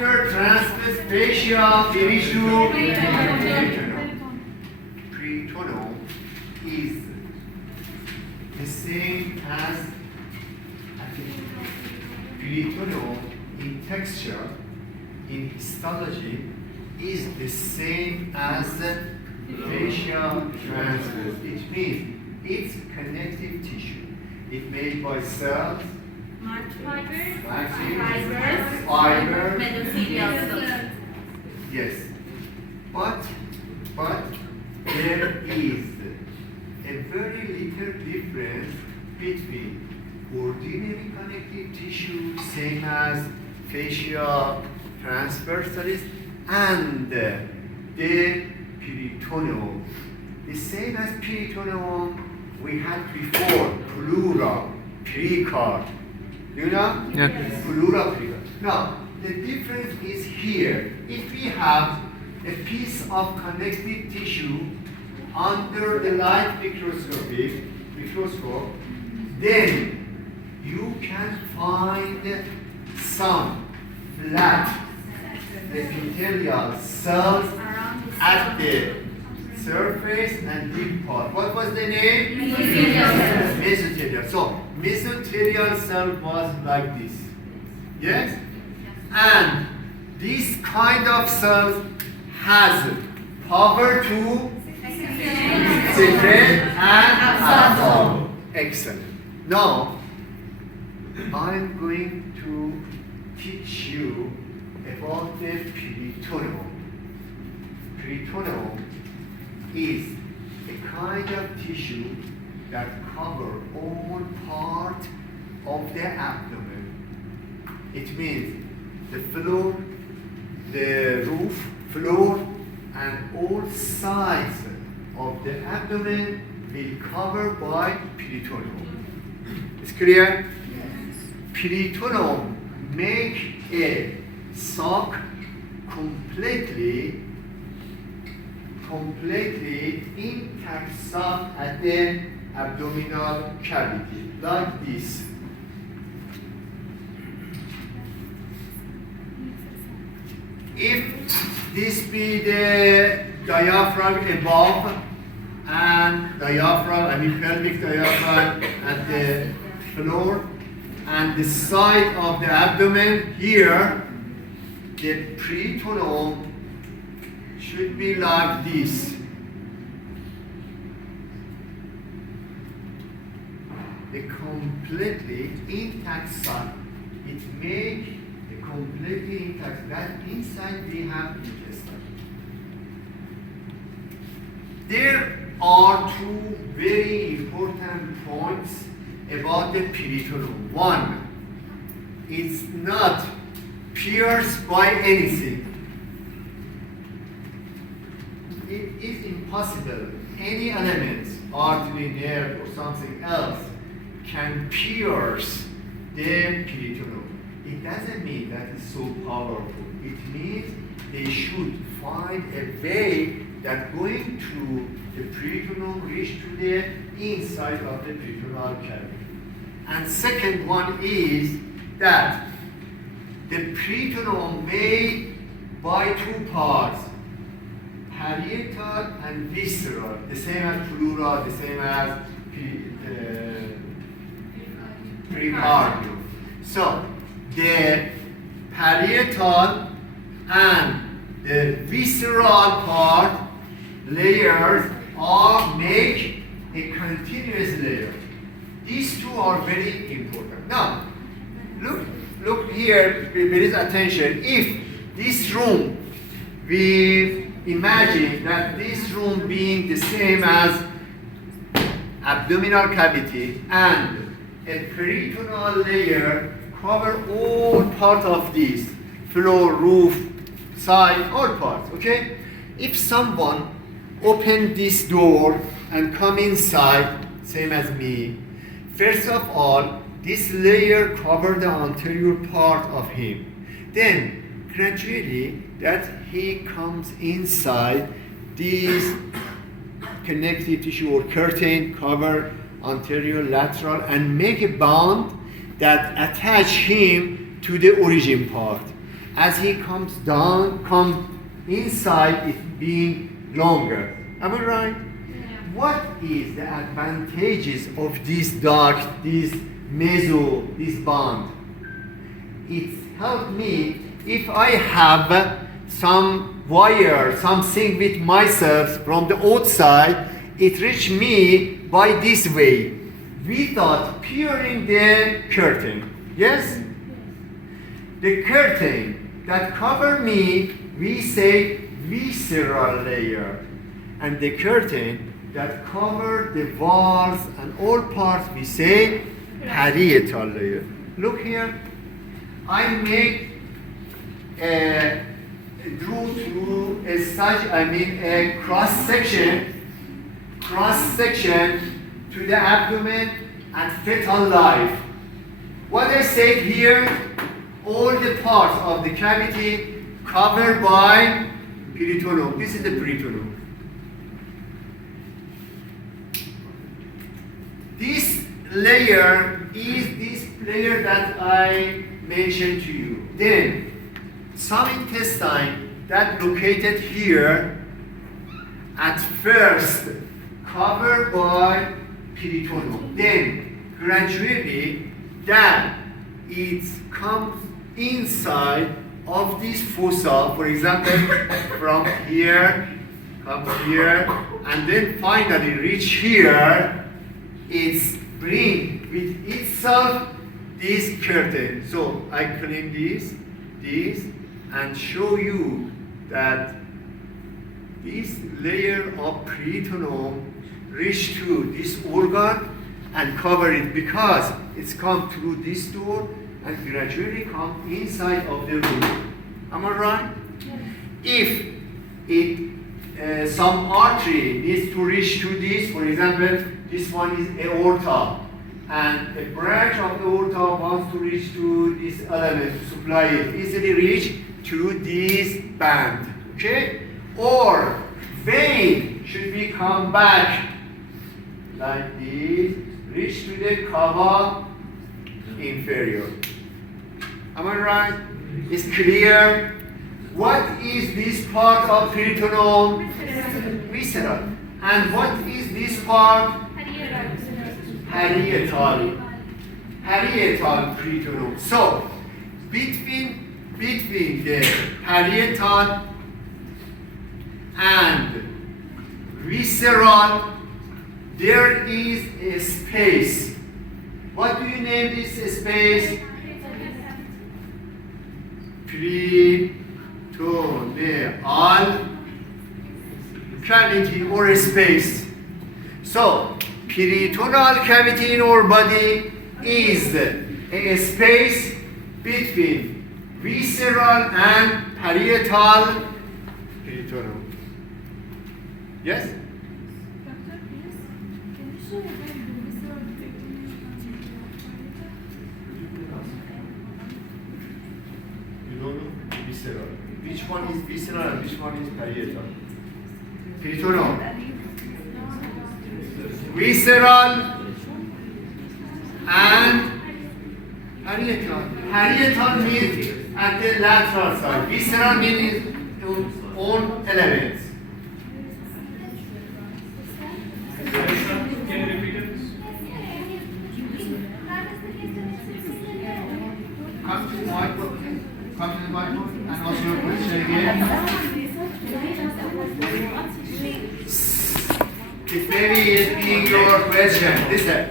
after transverse fascia finish to peritonal is the same as peritonal in texture, in histology, is the same as fascia transverse. It means it's connective tissue. It's made by cells, fibers, mesothelial cells. Yes, but there is a very little difference between ordinary connective tissue, same as fascia transversalis, and the peritoneum. The same as peritoneum we had before, pleura, pericard. Do you know? Yeah. Pleura, pericard. Now, the difference is here. If we have a piece of connective tissue under the light microscope, then you can find some flat epithelial cells at the surface and deep part. What was the name? Mesothelial. So, mesothelial cell was like this. Yes? And this kind of cells has power to secrete and absorb. Excellent. Now, I'm going to teach you about the peritoneum. Peritoneum is a kind of tissue that covers all part of the abdomen. It means the floor, the roof, floor, and all sides of the abdomen will covered by peritoneum. It's clear? Yes. Peritoneum make a sock completely intact sock at the abdominal cavity, like this. If this be the diaphragm above and pelvic diaphragm at the floor, and the side of the abdomen here, the peritoneum should be like this. The completely intact side. It makes a completely intact. That inside we have intestine. There are two very important points about the peritoneum. One, it's not pierced by anything. It is impossible. Any element, artery, nerve, or something else, can pierce the peritoneum. It doesn't mean that it's so powerful. It means they should find a way that going through the peritoneum reach to the inside of the peritoneal cavity. And second one is that the peritoneum made by two parts, parietal and visceral, the same as pleura, the same as pericardium. So the parietal and the visceral part layers are make a continuous layer. These two are very important. Now, look here with attention. If this room, we imagine that this room being the same as abdominal cavity and a peritoneal layer cover all part of this, floor, roof, side, all parts, okay? If someone open this door and come inside, same as me, first of all, this layer cover the anterior part of him. Then, gradually, that he comes inside, this connective tissue or curtain cover anterior, lateral, and make a bond that attach him to the origin part. as he comes down, come inside, it being longer. Am I right? What is the advantages of this duct, this this bond? It helped me if I have some wire, something with myself from the outside, it reached me by this way without peering the curtain. Yes? The curtain that cover me, we say visceral layer. And the curtain that cover the walls and all parts, we say parietal layer. Look here. I make drew through a cross section to the abdomen and fetal life. What I said here, all the parts of the cavity covered by peritoneum. This is the peritoneum. This layer is this layer that I mentioned to you. Then some intestine that located here at first covered by peritoneum. Then gradually that it comes inside of this fossa, for example, from here, come here, and then finally reach here. It's bring with itself this curtain. So I clean this, and show you that this layer of peritoneum reach to this organ and cover it because it's come through this door and gradually come inside of the room. Am I right? If it some artery needs to reach to this, for example, this one is aorta, and a branch of the aorta wants to reach to this element to supply it, easily reach to this band, okay? Or vein should be come back like this, reach to the cava inferior. Am I right? It's clear? What is this part of peritoneum? Visceral. And what is this part? Parietal. Parietal peritoneum. So, between the parietal and visceral, there is a space. What do you name this space? Peritoneal cavity or space. So, peritoneal cavity in our body is a space between visceral and parietal peritoneum. Yes? Doctor, please, can you show again the visceral You don't know visceral. Which one is visceral and which one is parietal? Peritoneum. Visceral and parietal. Parietal means at the lateral side. Visceral means its own elements. Can you repeat it? Come to the microphone. Come to the microphone and ask your question again. It may be being your question. Listen.